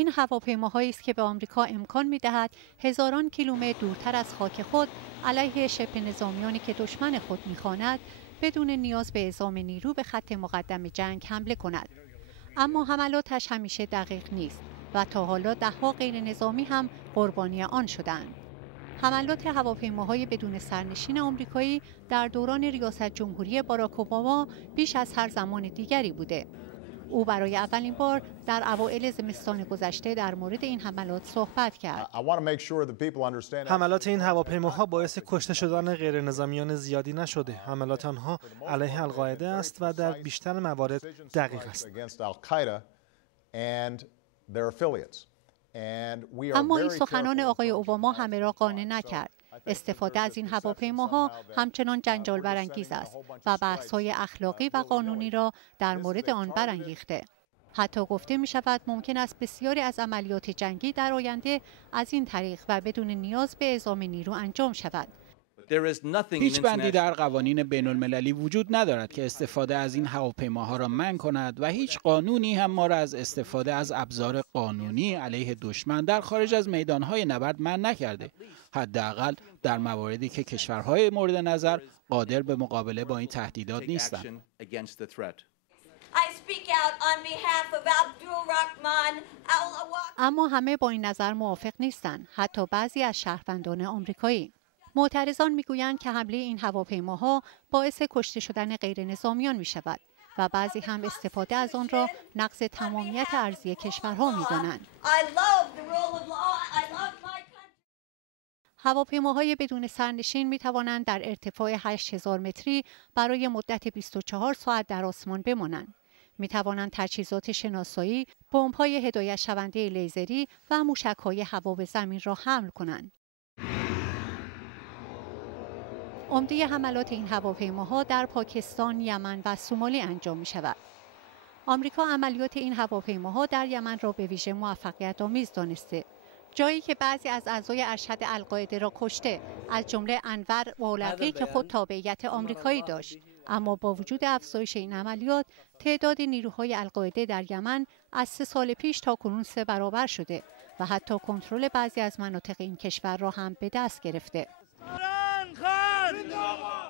این هواپیماهایی است که به آمریکا امکان می‌دهد هزاران کیلومتر دورتر از خاک خود علیه شبه نظامیانی که دشمن خود می‌خواند بدون نیاز به اعزام نیرو به خط مقدم جنگ حمله کند. اما حملاتش همیشه دقیق نیست و تا حالا ده‌ها غیر نظامی هم قربانی آن شدند. حملات هواپیماهای بدون سرنشین آمریکایی در دوران ریاست جمهوری باراک اوباما بیش از هر زمان دیگری بوده. او برای اولین بار در اوایل زمستان گذشته در مورد این حملات صحبت کرد. حملات این هواپیماها باعث کشته شدن غیر نظامیان زیادی نشده. حملات آنها علیه القاعده است و در بیشتر موارد دقیق است. اما این سخنان آقای اوباما همه را قانع نکرد. استفاده از این هواپیماها همچنان جنجال برانگیز است و بحث‌های اخلاقی و قانونی را در مورد آن برانگیخته. حتی گفته می شود ممکن است بسیاری از عملیات جنگی در آینده از این طریق و بدون نیاز به اعزام نیرو انجام شود. هیچ بندی در قوانین بین المللی وجود ندارد که استفاده از این هواپیماها را منع کند و هیچ قانونی هم ما را از استفاده از ابزار قانونی علیه دشمن در خارج از میدانهای نبرد منع نکرده. حداقل در مواردی که کشورهای مورد نظر قادر به مقابله با این تهدیدات نیستند. اما همه با این نظر موافق نیستند، حتی بعضی از شهروندان آمریکایی. معترضان میگویند که حمله این هواپیماها باعث کشته شدن غیر نظامیان می شود و بعضی هم استفاده از آن را نقض تمامیت ارضی کشورها می دانند. هواپیماهای بدون سرنشین می توانند در ارتفاع 8000 متری برای مدت 24 ساعت در آسمان بمانند. می توانند تجهیزات شناسایی، بمب‌های هدایت شونده لیزری و موشک‌های هوا به زمین را حمل کنند. عمده حملات این هواپیماها در پاکستان، یمن و سومالی انجام می شود. آمریکا عملیات این هواپیماها در یمن را به ویژه موفقیت‌آمیز دانسته، جایی که بعضی از اعضای ارشد القاعده را کشته، از جمله انور والقی که خود تابعیت آمریکایی داشت. اما با وجود افزایش این عملیات، تعداد نیروهای القاعده در یمن از 3 سال پیش تا کنون 3 برابر شده و حتی کنترل بعضی از مناطق این کشور را هم به دست گرفته.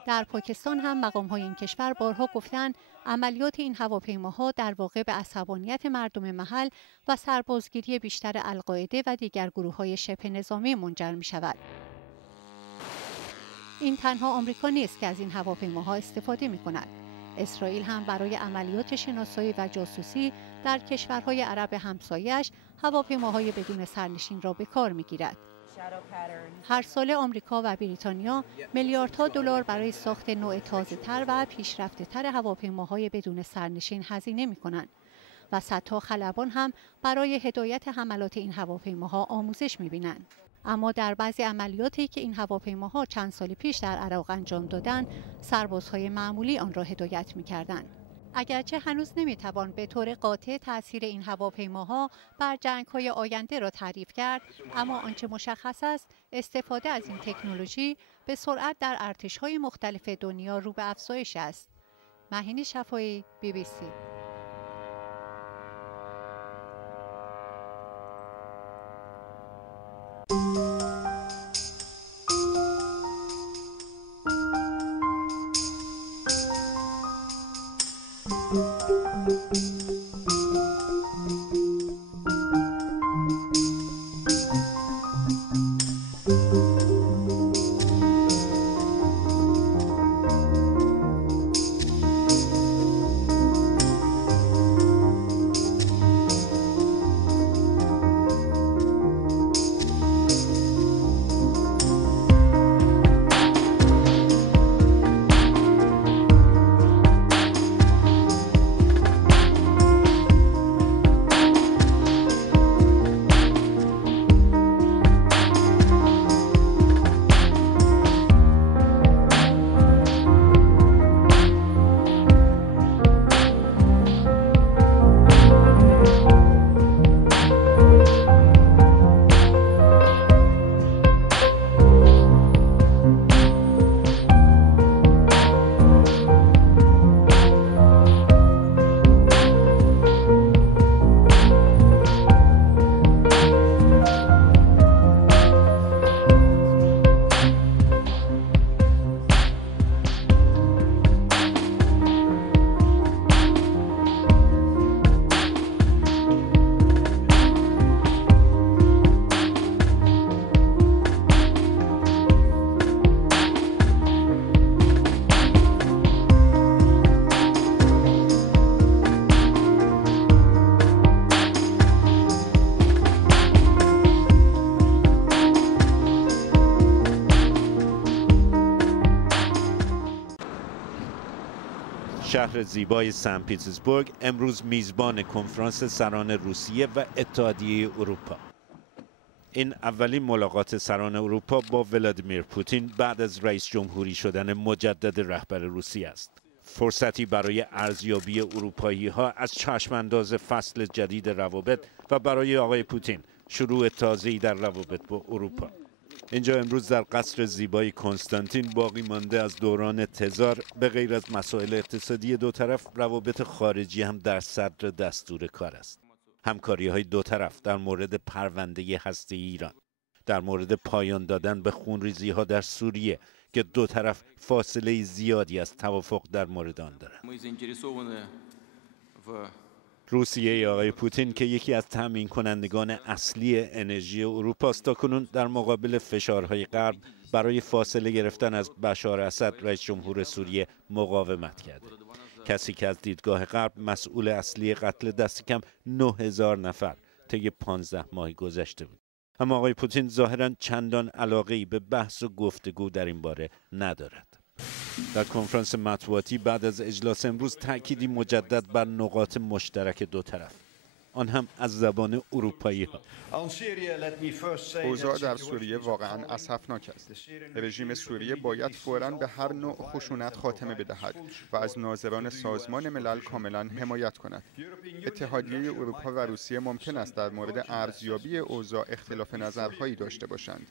در پاکستان هم مقام‌های این کشور بارها گفتند عملیات این هواپیماها در واقع به عصبانیت مردم محل و سربازگیری بیشتر القاعده و دیگر گروه‌های شبه نظامی منجر می‌شود. این تنها آمریکا نیست که از این هواپیماها استفاده می‌کند. اسرائیل هم برای عملیات شناسایی و جاسوسی در کشورهای عرب همسایه‌اش هواپیماهای بدون سرنشین را به کار می‌گیرد. هر سال آمریکا و بریتانیا میلیاردها دلار برای ساخت نوع تازه‌تر و پیشرفته‌تر هواپیماهای بدون سرنشین هزینه می‌کنند و صدها خلبان هم برای هدایت حملات این هواپیماها آموزش می‌بینند. اما در بعضی عملیاتی که این هواپیماها چند سال پیش در عراق انجام دادند، سربازهای معمولی آن را هدایت می‌کردند. اگرچه هنوز نمیتوان به طور قاطع تاثیر این هواپیماها بر جنگ‌های آینده را تعریف کرد، اما آنچه مشخص است استفاده از این تکنولوژی به سرعت در ارتش‌های مختلف دنیا رو به افزایش است. مهین شفایی، BBC. شهر زیبای سن پیترزبورگ امروز میزبان کنفرانس سران روسیه و اتحادیه اروپا. این اولین ملاقات سران اروپا با ولادیمیر پوتین بعد از رئیس جمهوری شدن مجدد رهبر روسیه است. فرصتی برای ارزیابی اروپایی‌ها از چشمانداز فصل جدید روابط و برای آقای پوتین شروع تازه‌ای در روابط با اروپا. اینجا امروز در قصر زیبای کنستانتین باقی مانده از دوران تزار، به غیر از مسائل اقتصادی دو طرف، روابط خارجی هم در صدر دستور کار است. همکاری‌های دو طرف در مورد پرونده هسته ایران، در مورد پایان دادن به خونریزی‌ها در سوریه که دو طرف فاصله زیادی از توافق در مورد آن دارند. روسیه آقای پوتین که یکی از تامین کنندگان اصلی انرژی اروپا است، تاکنون در مقابل فشارهای غرب برای فاصله گرفتن از بشار اسد رئیس جمهور سوریه مقاومت کرده. کسی که از دیدگاه غرب مسئول اصلی قتل دست کم 9000 نفر طی 15 ماه گذشته بود. اما آقای پوتین ظاهراً چندان علاقه‌ای به بحث و گفتگو در این باره ندارد. در کنفرانس مطبوعاتی بعد از اجلاس امروز تأکیدی مجدد بر نقاط مشترک دو طرف، آن هم از زبان اروپایی‌ها. اوضاع در سوریه واقعاً اسفناک است. رژیم سوریه باید فوراً به هر نوع خشونت خاتمه بدهد و از ناظران سازمان ملل کاملاً حمایت کند. اتحادیه اروپا و روسیه ممکن است در مورد ارزیابی اوضاع اختلاف نظرهایی داشته باشند،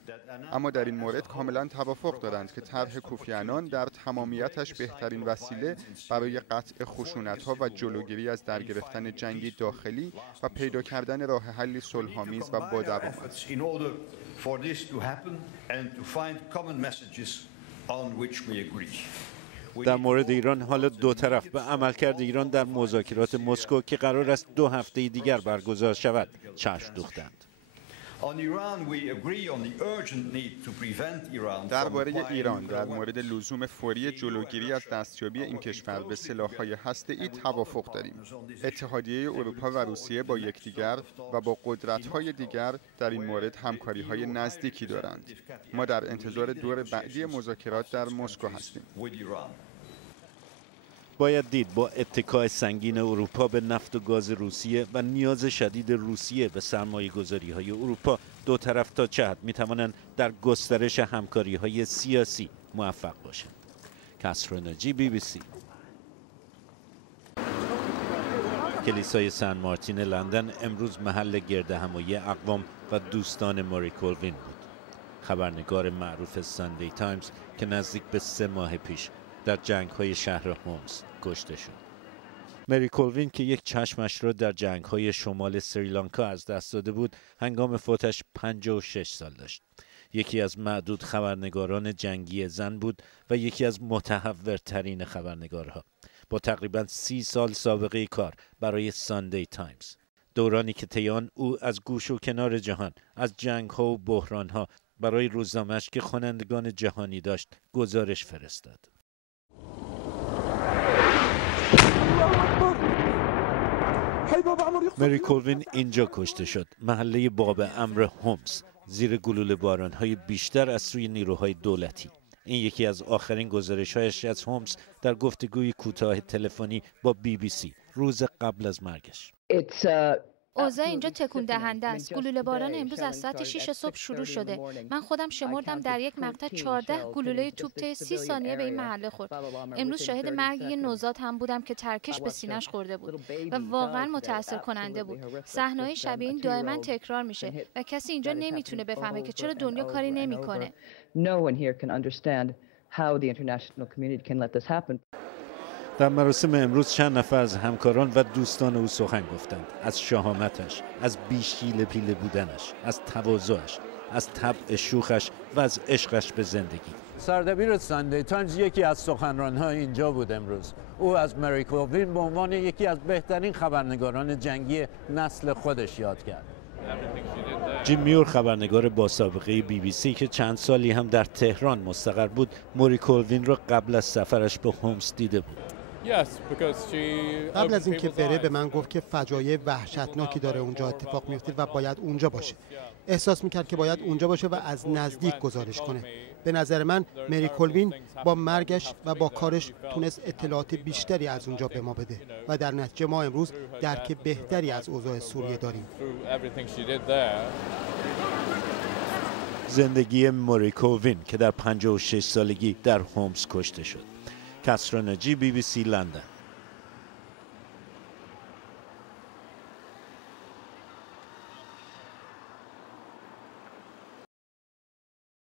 اما در این مورد کاملاً توافق دارند که طرح کوفی عنان در تمامیتش بهترین وسیله برای قطع خشونت‌ها و جلوگیری از درگرفتن جنگی داخلی و پیدا کردن راه حلی صلح‌آمیز و با دوام است. در مورد ایران، حالا دو طرف به عملکرد ایران در مذاکرات مسکو که قرار است 2 هفته دیگر برگزار شود چشم دوختند. درباره ایران در مورد لزوم فوری جلوگیری از دستیابی این کشور به سلاح‌های هسته‌ای توافق داریم. اتحادیه اروپا و روسیه با یکدیگر و با قدرت‌های دیگر در این مورد همکاری‌های نزدیکی دارند. ما در انتظار دور بعدی مذاکرات در مسکو هستیم. باید دید با اتکای سنگین اروپا به نفت و گاز روسیه و نیاز شدید روسیه به سرمایه‌گذاری‌های اروپا، دو طرف تا چه حد می‌توانند در گسترش همکاری‌های سیاسی موفق باشند. کسرا ناجی، BBC. کلیسای سن مارتین لندن امروز محل گردهمایی اقوام و دوستان ماری کولوین بود. خبرنگار معروف ساندی تایمز که نزدیک به 3 ماه پیش در جنگ‌های شهر هومس کشته شد. ماری کولوین که یک چشمش را در جنگ‌های شمال سریلانکا از دست داده بود، هنگام فوتش 56 سال داشت. یکی از معدود خبرنگاران جنگی زن بود و یکی از متحورترین خبرنگارها، با تقریباً 30 سال سابقه کار برای ساندی تایمز. دورانی که طی آن او از گوش و کنار جهان، از جنگ‌ها و بحران‌ها برای روزنامه‌اش که خوانندگان جهانی داشت گزارش فرستاد. ماری کولوین اینجا کشته شد، محله باب امر هومس، زیر گلوله باران‌های بیشتر از سوی نیروهای دولتی. این یکی از آخرین گزارش‌هایش از هومس در گفتگوی کوتاه تلفنی با BBC روز قبل از مرگش. اوضاع اینجا تکون دهنده است. گلوله باران امروز از ساعت 6 صبح شروع شده. من خودم شمردم در یک مقطع 14 گلوله توپ طی 30 ثانیه به این محله خورد. امروز شاهد مرگ یه نوزاد هم بودم که ترکش به سینه‌اش خورده بود و واقعا متأثر کننده بود. صحنه‌های شبیه این دائما تکرار میشه و کسی اینجا نمیتونه بفهمه که چرا دنیا کاری نمیکنه. در مراسم امروز چند نفر از همکاران و دوستان او سخن گفتند. از شهامتش، از بیشیل پیله بودنش، از تواضعش، از طبع شوخش و از عشقش به زندگی. سردبیر ساندی تایمز یکی از سخنران‌ها اینجا بود امروز. او از ماری کولوین به عنوان یکی از بهترین خبرنگاران جنگی نسل خودش یاد کرد. جیم میور، خبرنگار با سابقه BBC که چند سالی هم در تهران مستقر بود، ماری کولوین را قبل از سفرش به هومس دیده بود. قبل از اینکه بره به من گفت که فجایع وحشتناکی داره اونجا اتفاق میفته و باید اونجا باشه. احساس میکرد که باید اونجا باشه و از نزدیک گزارش کنه. به نظر من مری کلوین با مرگش و با کارش تونست اطلاعات بیشتری از اونجا به ما بده و در نتیجه ما امروز درک بهتری از اوضاع سوریه داریم. زندگی مری کلوین که در 56 سالگی در هومس کشته شد. کسرا ناجی، BBC لندن.